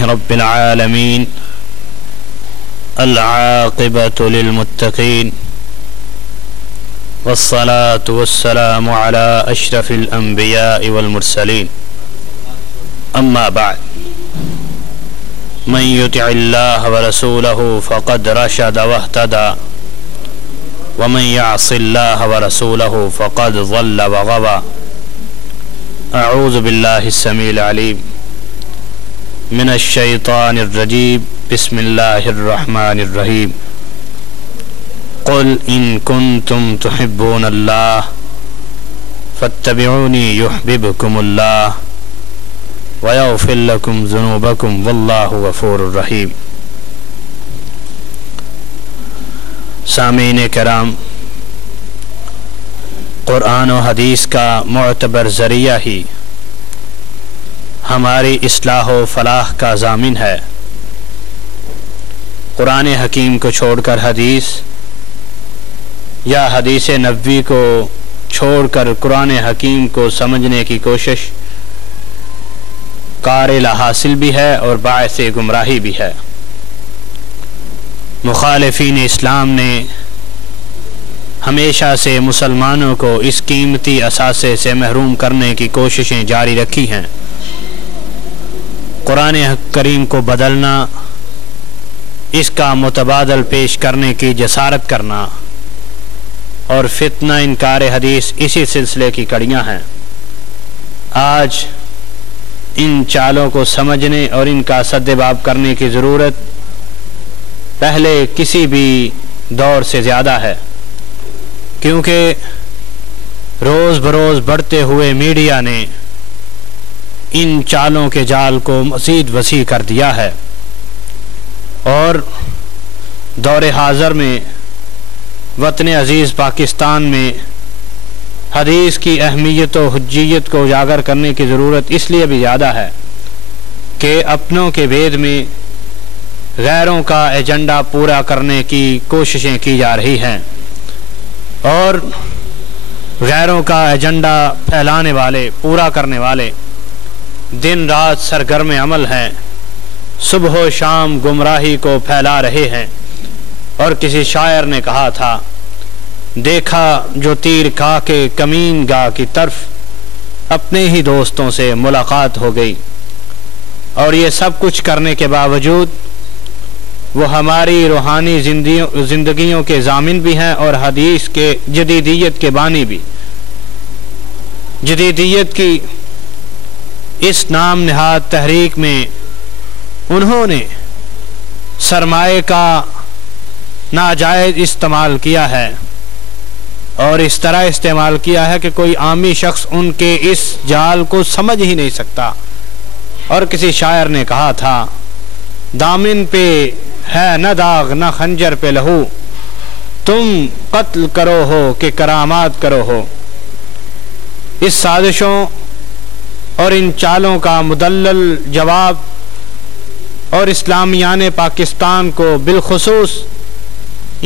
لله رب العالمين العاقبة للمتقين والصلاة والسلام على أشرف الأنبياء والمرسلين أما بعد من يطع الله ورسوله فقد رشد واهتدى ومن يعص الله ورسوله فقد ضل وغوى أعوذ بالله السميع العليم من الشيطان الرجيم بسم الله الرحمن الرحيم قل إن كنتم تحبون الله فاتبعوني يحببكم الله ويغفر لكم ذنوبكم والله غفور رحيم۔ سامعین کرام، قرآن و حدیث کا معتبر ذریعہ ہی ہماری اصلاح و فلاح کا ضامن ہے۔ قرآن حکیم کو چھوڑ کر حدیث یا حدیث نبوی کو چھوڑ کر قرآن حکیم کو سمجھنے کی کوشش کار حاصل بھی ہے اور باعث گمراہی بھی ہے۔ مخالفین اسلام نے ہمیشہ سے مسلمانوں کو اس قیمتی اثاثے سے محروم کرنے کی کوششیں جاری رکھی ہیں۔ قرآن کریم کو بدلنا، اس کا متبادل پیش کرنے کی جسارت کرنا اور فتنہ انکار حدیث اسی سلسلے کی کڑیاں ہیں۔ آج ان چالوں کو سمجھنے اور ان کا سدباب کرنے کی ضرورت پہلے کسی بھی دور سے زیادہ ہے، کیونکہ روز بروز بڑھتے ہوئے میڈیا نے ان چالوں کے جال کو مزید وسیع کر دیا ہے، اور دور حاضر میں وطن عزیز پاکستان میں حدیث کی اہمیت و حجیت کو اجاگر کرنے کی ضرورت اس لیے بھی زیادہ ہے کہ اپنوں کے بھید میں غیروں کا ایجنڈا پورا کرنے کی کوششیں کی جا رہی ہیں، اور غیروں کا ایجنڈا پھیلانے والے، پورا کرنے والے دن رات سرگرم عمل ہیں، صبح و شام گمراہی کو پھیلا رہے ہیں۔ اور کسی شاعر نے کہا تھا، دیکھا جو تیر کھا کے کمین گاہ کی طرف، اپنے ہی دوستوں سے ملاقات ہو گئی۔ اور یہ سب کچھ کرنے کے باوجود وہ ہماری روحانی زندگیوں کے ضامن بھی ہیں اور حدیث کے جدیدیت کے بانی بھی۔ جدیدیت کی اس نام نہاد تحریک میں انہوں نے سرمایہ کا ناجائز استعمال کیا ہے، اور اس طرح استعمال کیا ہے کہ کوئی عامی شخص ان کے اس جال کو سمجھ ہی نہیں سکتا۔ اور کسی شاعر نے کہا تھا، دامن پہ ہے نہ داغ نہ خنجر پہ لہو، تم قتل کرو ہو کہ کرامات کرو ہو۔ اس سازشوں اور ان چالوں کا مدلل جواب اور اسلامیان پاکستان کو بالخصوص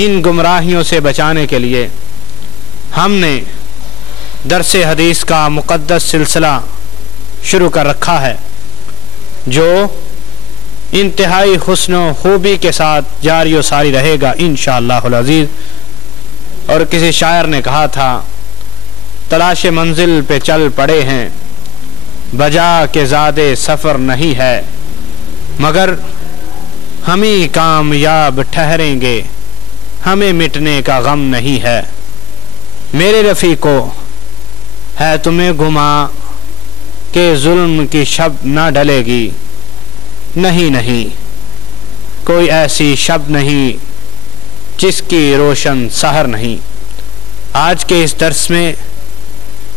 ان گمراہیوں سے بچانے کے لیے ہم نے درس حدیث کا مقدس سلسلہ شروع کر رکھا ہے، جو انتہائی حسن و خوبی کے ساتھ جاری و ساری رہے گا انشاءاللہ العزیز۔ اور کسی شاعر نے کہا تھا، تلاش منزل پہ چل پڑے ہیں، بجا کے زادے سفر نہیں ہے، مگر ہم ہی کامیاب ٹھہریں گے، ہمیں مٹنے کا غم نہیں ہے۔ میرے رفیقو ہے تمہیں گما کہ ظلم کی شب نہ ڈلے گی، نہیں نہیں کوئی ایسی شب نہیں جس کی روشن سحر نہیں۔ آج کے اس درس میں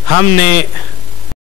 ہم نے